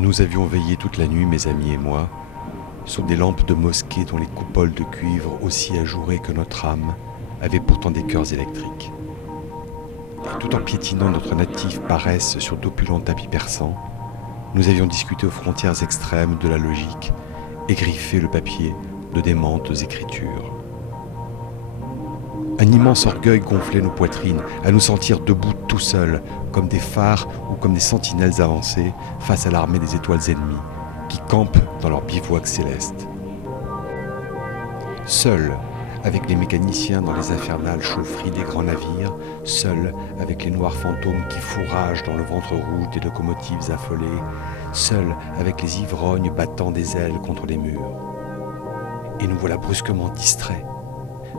Nous avions veillé toute la nuit, mes amis et moi, sous des lampes de mosquée dont les coupoles de cuivre, aussi ajourées que notre âme, avaient pourtant des cœurs électriques. Et tout en piétinant notre native paresse sur d'opulents tapis persans, nous avions discuté aux frontières extrêmes de la logique et griffé le papier de démentes écritures. Un immense orgueil gonflait nos poitrines, à nous sentir debout tout seuls, comme des phares ou comme des sentinelles avancées face à l'armée des étoiles ennemies, qui campent dans leur bivouac céleste. Seuls, avec les mécaniciens dans les infernales chaufferies des grands navires, seuls, avec les noirs fantômes qui fourragent dans le ventre rouge des locomotives affolées, seuls, avec les ivrognes battant des ailes contre les murs. Et nous voilà brusquement distraits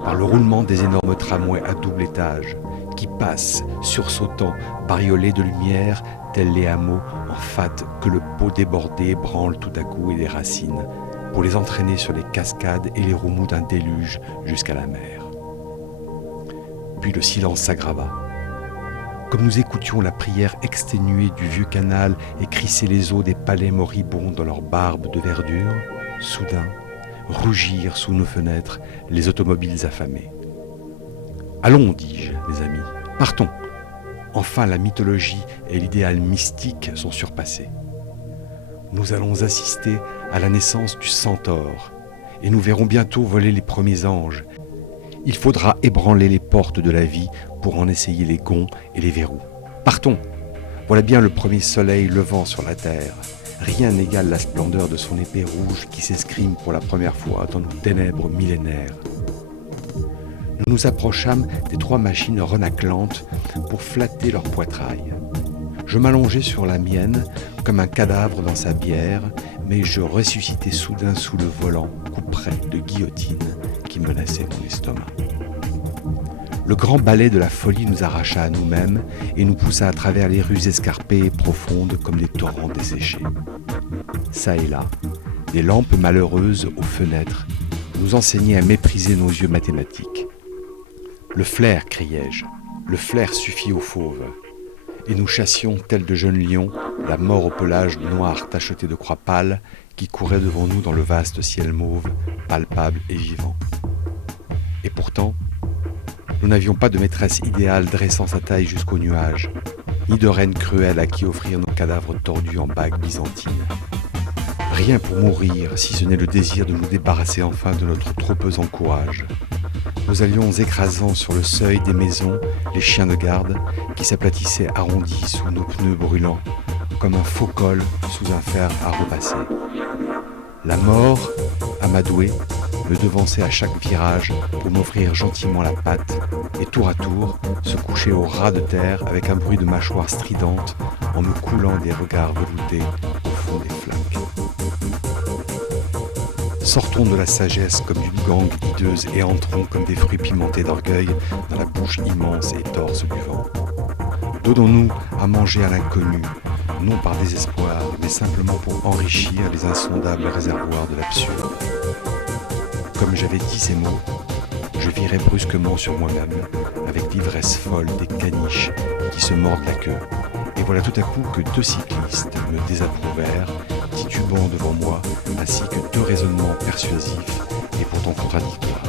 par le roulement des énormes tramways à double étage qui passent, sursautant, bariolés de lumière, tels les hameaux en fat que le pot débordé branle tout à coup et les racines, pour les entraîner sur les cascades et les remous d'un déluge jusqu'à la mer. Puis le silence s'aggrava. Comme nous écoutions la prière exténuée du vieux canal et crisser les eaux des palais moribonds dans leurs barbes de verdure, soudain, rougirent sous nos fenêtres les automobiles affamées. « Allons, dis-je, les amis, partons. Enfin la mythologie et l'idéal mystique sont surpassés. Nous allons assister à la naissance du centaure, et nous verrons bientôt voler les premiers anges. Il faudra ébranler les portes de la vie pour en essayer les gonds et les verrous. Partons. Voilà bien le premier soleil levant sur la terre. Rien n'égale la splendeur de son épée rouge qui s'escrime pour la première fois dans nos ténèbres millénaires. Nous nous approchâmes des 3 machines renaclantes pour flatter leur poitrail. Je m'allongeai sur la mienne comme un cadavre dans sa bière, mais je ressuscitai soudain sous le volant, couperet de guillotine qui menaçait mon estomac. Le grand balai de la folie nous arracha à nous-mêmes et nous poussa à travers les rues escarpées et profondes comme des torrents desséchés. Ça et là, des lampes malheureuses aux fenêtres nous enseignaient à mépriser nos yeux mathématiques. Le flair, criai-je, le flair suffit aux fauves. Et nous chassions, tels de jeunes lions, la mort au pelage noir tacheté de croix pâles qui courait devant nous dans le vaste ciel mauve, palpable et vivant. Et pourtant, nous n'avions pas de maîtresse idéale dressant sa taille jusqu'aux nuages, ni de reine cruelle à qui offrir nos cadavres tordus en bagues byzantines. Rien pour mourir, si ce n'est le désir de nous débarrasser enfin de notre trop pesant courage. Nous allions écrasant sur le seuil des maisons les chiens de garde qui s'aplatissaient arrondis sous nos pneus brûlants, comme un faux col sous un fer à repasser. La mort, amadouée, me devançait à chaque virage pour m'offrir gentiment la patte et tour à tour se coucher au ras de terre avec un bruit de mâchoire stridente en me coulant des regards veloutés au fond des flaques. Sortons de la sagesse comme d'une gangue hideuse et entrons comme des fruits pimentés d'orgueil dans la bouche immense et torse du vent. Donnons-nous à manger à l'inconnu, non par désespoir, mais simplement pour enrichir les insondables réservoirs de l'absurde. Comme j'avais dit ces mots, je virai brusquement sur moi-même, avec l'ivresse folle des caniches qui se mordent la queue. Et voilà tout à coup que 2 cyclistes me désapprouvèrent, titubant devant moi, ainsi que 2 raisonnements persuasifs et pourtant contradictoires.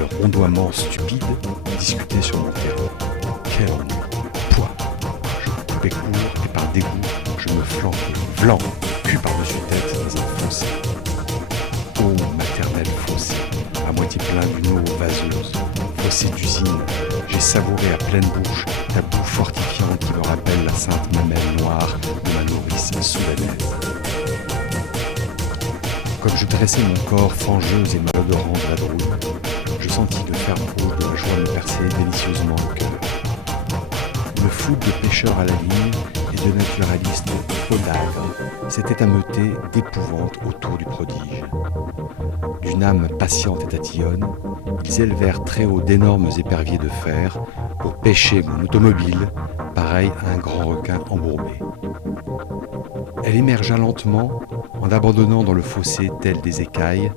Leur ondoiement stupide discutait sur mon terrain. Quel ennui! Pouah! Je coupais court et par dégoût, je me flanquais, blanc, cul par-dessus tête dans un fossé. Ô maternel fossé, à moitié plein d'une eau vaseuse, fossé d'usine, j'ai savouré à pleine bouche ta boue fortifiante qui me rappelle la sainte mamelle noire de ma nourrice soudanaise. Comme je dressais mon corps fangeuse et malodorant de la drouille, je sentis le fer rouge de la joie me percer délicieusement le cœur. Une foule de pêcheurs à la ligne et de naturalistes folâtres s'était ameutée d'épouvante autour du prodige. D'une âme patiente et tatillonne, ils élevèrent très haut d'énormes éperviers de fer pour pêcher mon automobile, pareil à un grand requin embourbé. Elle émergea lentement en abandonnant dans le fossé tel des écailles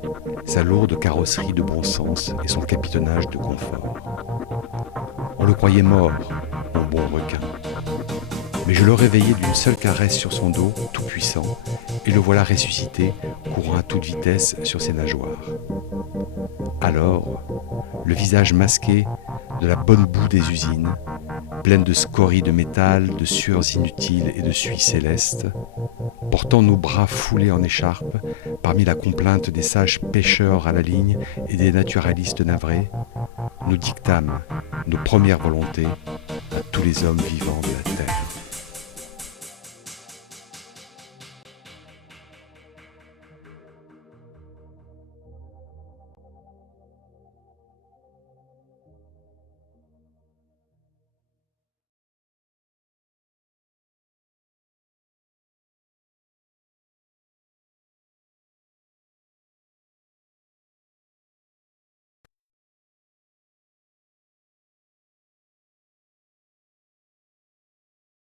sa lourde carrosserie de bon sens et son capitonnage de confort. On le croyait mort, mon bon requin. Mais je le réveillai d'une seule caresse sur son dos, tout puissant, et le voilà ressuscité, courant à toute vitesse sur ses nageoires. Alors, le visage masqué de la bonne boue des usines, pleine de scories de métal, de sueurs inutiles et de suie céleste, portant nos bras foulés en écharpe, parmi la complainte des sages pêcheurs à la ligne et des naturalistes navrés, nous dictâmes nos premières volontés à tous les hommes vivants de